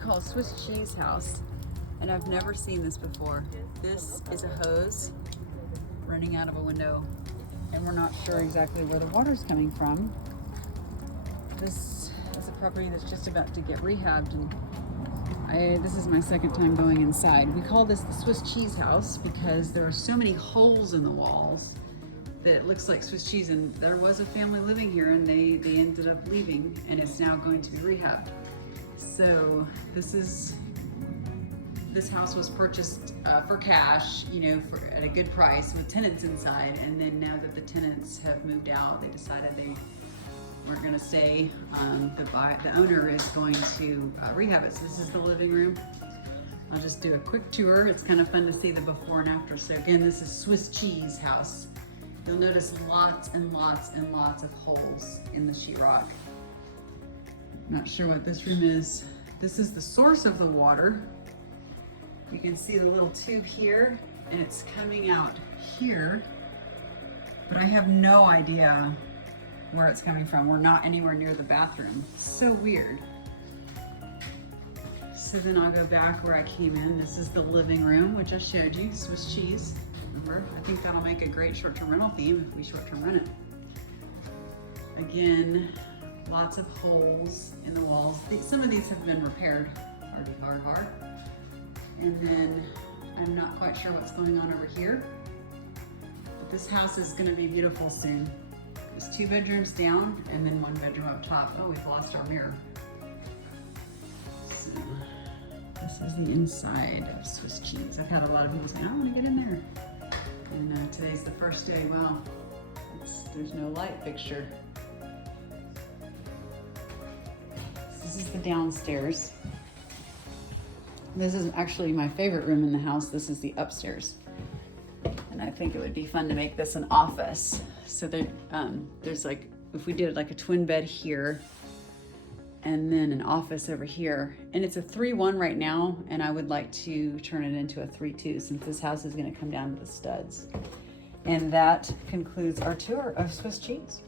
call Swiss Cheese House, and I've never seen this before. This is a hose running out of a window, and we're not sure exactly where the water's coming from. This is a property that's just about to get rehabbed, and this is my second time going inside. We call this the Swiss Cheese House because there are so many holes in the walls that it looks like Swiss cheese, and there was a family living here and they ended up leaving, and it's now going to be rehabbed. So this house was purchased for cash, at a good price with tenants inside, and then now that the tenants have moved out, they decided they weren't going to stay. The owner is going to rehab it. So this is the living room. I'll just do a quick tour. It's kind of fun to see the before and after. So again, this is Swiss Cheese House. You'll notice lots and lots and lots of holes in the sheetrock. Not sure what this room is. This is the source of the water. You can see the little tube here, and it's coming out here, but I have no idea where it's coming from. We're not anywhere near the bathroom. So weird. So then I'll go back where I came in. This is the living room, which I showed you, Swiss cheese. Remember, I think that'll make a great short-term rental theme if we short-term rent it. Again, lots of holes in the walls. Some of these have been repaired, hard. And then I'm not quite sure what's going on over here, but this house is gonna be beautiful soon. There's 2 bedrooms down and then 1 bedroom up top. Oh, we've lost our mirror. So this is the inside of Swiss cheese. I've had a lot of people say, I want to get in there. And today's the first day. Well, there's no light fixture. This is the downstairs. This is actually my favorite room in the house. This is the upstairs. And I think it would be fun to make this an office. So there's like, if we did like a twin bed here, and then an office over here. And it's a 3-1 right now, and I would like to turn it into a 3-2 since this house is gonna come down to the studs. And that concludes our tour of Swiss Cheese.